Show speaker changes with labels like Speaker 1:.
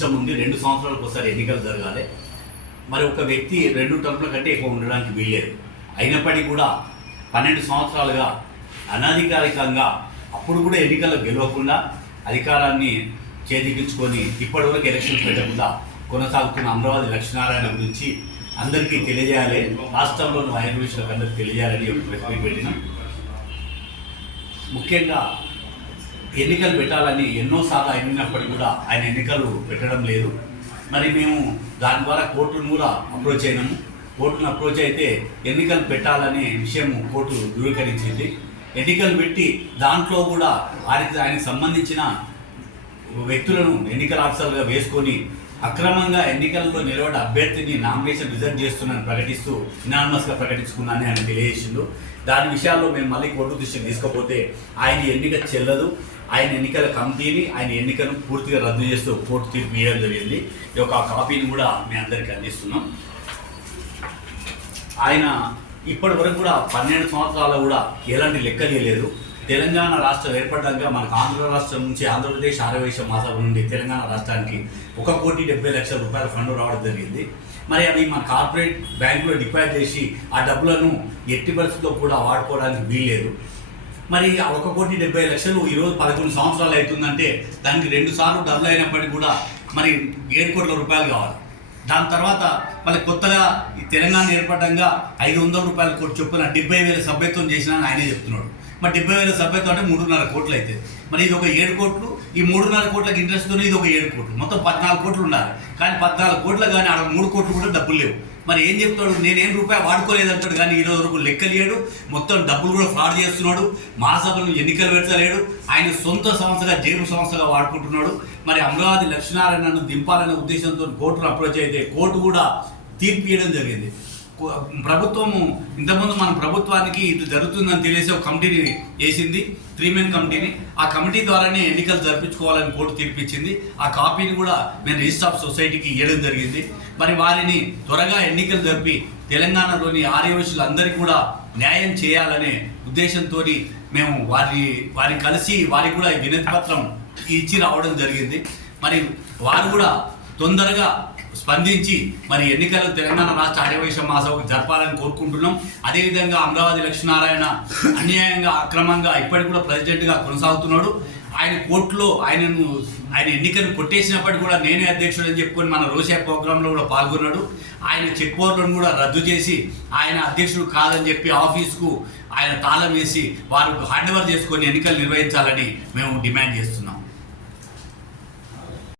Speaker 1: System ఉంది. రెండు సంవత్సరాలకు ఒకసారి ఎన్నికలు జరగాలి. మరి ఒక వ్యక్తి రెండు టర్ముల కంటే ఎక్కువ ఉండడానికి వీల్లేదు. అయినప్పటికీ కూడా పన్నెండు సంవత్సరాలుగా అనధికారికంగా అప్పుడు కూడా ఎన్నికల్లో గెలవకుండా అధికారాన్ని చేజిక్కించుకొని ఇప్పటివరకు ఎలక్షన్ పెట్టకుండా కొనసాగుతున్న అమరావతి లక్ష్మీనారాయణ గురించి అందరికీ తెలియజేయాలి. రాష్ట్రంలోని వైర్ విషయాలకు అందరికీ తెలియజేయాలని ఒక ప్రశ్న పెట్టినాం. ముఖ్యంగా ఎన్నికలు పెట్టాలని ఎన్నోసార్లు అయినప్పటికీ కూడా ఆయన ఎన్నికలు పెట్టడం లేదు. మరి మేము దాని ద్వారా కోర్టును కూడా అప్రోచ్ అయినాము. కోర్టును అప్రోచ్ అయితే ఎన్నికలు పెట్టాలనే విషయం కోర్టు ధృవీకరించింది. ఎన్నికలు పెట్టి దాంట్లో కూడా ఆయనకి ఆయనకు సంబంధించిన వ్యక్తులను ఎన్నికల ఆఫీసర్గా వేసుకొని అక్రమంగా ఎన్నికల్లో నిలబడి అభ్యర్థిని నామినేషన్ రిజర్వ్ చేస్తున్నానని ప్రకటిస్తూ ఇనానమస్గా ప్రకటించుకున్నానని ఆయన తెలియజేసిండు. దాని విషయాల్లో మేము మళ్ళీ కోర్టు దృష్టికి తీసుకపోతే ఆయన ఎన్నిక చెల్లదు. ఆయన ఎన్నికల కమిటీని ఆయన ఎన్నికను పూర్తిగా రద్దు చేస్తూ కోర్టు తీర్పు ఇవ్వడం జరిగింది. ఈ యొక్క కాపీని కూడా మీ అందరికీ అందిస్తున్నాం. ఆయన ఇప్పటి వరకు కూడా పన్నెండు సంవత్సరాలు కూడా ఎలాంటి లెక్క చేయలేదు. తెలంగాణ రాష్ట్రం ఏర్పడ్డాక మనకు ఆంధ్ర రాష్ట్రం నుంచి ఆంధ్రప్రదేశ్ ఆరవేశ మాసాల నుండి తెలంగాణ రాష్ట్రానికి ఒక కోటి డెబ్బై లక్షల రూపాయల ఫండ్ రావడం జరిగింది. మరి అవి మన కార్పొరేట్ బ్యాంకులో డిపాజిట్ చేసి ఆ డబ్బులను ఎట్టి పరిస్థితుల్లో కూడా వాడుకోవడానికి వీల్లేదు. మరి ఒక కోటి డెబ్బై లక్షలు ఈరోజు పదకొండు సంవత్సరాలు అవుతుందంటే దానికి రెండు సార్లు డబ్బులు అయినప్పటికీ కూడా మరి ఏడు కోట్ల రూపాయలు కావాలి. దాని తర్వాత మళ్ళీ కొత్తగా ఈ తెలంగాణ ఏర్పడంగా ఐదు వందల రూపాయల కోటి చొప్పున డెబ్బై వేల సభ్యత్వం చేసిన ఆయనే చెప్తున్నాడు. మరి డెబ్బై వేల సభ్యత్వం అంటే మూడున్నర కోట్లు అయితే. మరి ఇది ఒక ఏడు కోట్లు ఈ మూడున్నర కోట్లకి ఇంట్రెస్ట్తో ఇది ఒక ఏడు కోట్లు. మొత్తం పద్నాలుగు కోట్లు ఉండాలి. కానీ పద్నాలుగు కోట్లు కానీ ఆడ మూడు కోట్లు కూడా డబ్బులు లేవు. మరి ఏం చెప్తాడు? నేనేం రూపాయి వాడుకోలేదంటాడు కానీ ఈరోజు వరకు లెక్కలేడు. మొత్తం డబ్బులు కూడా ఫ్రాడ్ చేస్తున్నాడు. మహాసభలను ఎన్నికలు పెడతలేడు. ఆయన సొంత సంస్థగా జేబు సంస్థగా వాడుకుంటున్నాడు. మరి అమరావతి లక్ష్మీనారాయణను దింపాలనే ఉద్దేశంతో కోర్టును అప్రోచ్ అయితే కోర్టు కూడా తీర్పు ఇవ్వడం జరిగింది. ప్రభుత్వము ఇంతకుముందు మన ప్రభుత్వానికి ఇది జరుగుతుందని తెలిసి ఒక కమిటీని వేసింది త్రీ మెన్ కమిటీని. ఆ కమిటీ ద్వారానే ఎన్నికలు జరిపించుకోవాలని కోర్టు తీర్పిచ్చింది. ఆ కాపీని కూడా మేము రిజిస్టర్ ఆఫ్ సొసైటీకి ఇవ్వడం జరిగింది. మరి వారిని త్వరగా ఎన్నికలు జరిపి తెలంగాణలోని ఆర్యవశులందరికీ కూడా న్యాయం చేయాలనే ఉద్దేశంతో మేము వారి వారి కలిసి వారికి కూడా ఈ వినతి పత్రం ఇచ్చి రావడం జరిగింది. మరి వారు కూడా తొందరగా స్పందించి మరి ఎన్నికలు తెలంగాణ రాష్ట్ర ఆర్యవైశ్య మహాసభకు జరపాలని కోరుకుంటున్నాం. అదేవిధంగా అమరావతి లక్ష్మీనారాయణ అన్యాయంగా అక్రమంగా ఇప్పటికి కూడా ప్రెసిడెంట్గా కొనసాగుతున్నాడు. ఆయన కోర్టులో ఆయనను ఆయన ఎన్నికను కొట్టేసినప్పటికీ కూడా నేనే అధ్యక్షుడు అని చెప్పుకొని మన రోషా ప్రోగ్రాంలో కూడా పాల్గొన్నాడు. ఆయన చెక్ పవర్లను కూడా రద్దు చేసి ఆయన అధ్యక్షుడు కాదని చెప్పి ఆఫీస్కు ఆయన తాళం వేసి వారు హ్యాండ్ ఓవర్ చేసుకొని ఎన్నికలు నిర్వహించాలని మేము డిమాండ్ చేస్తున్నాం.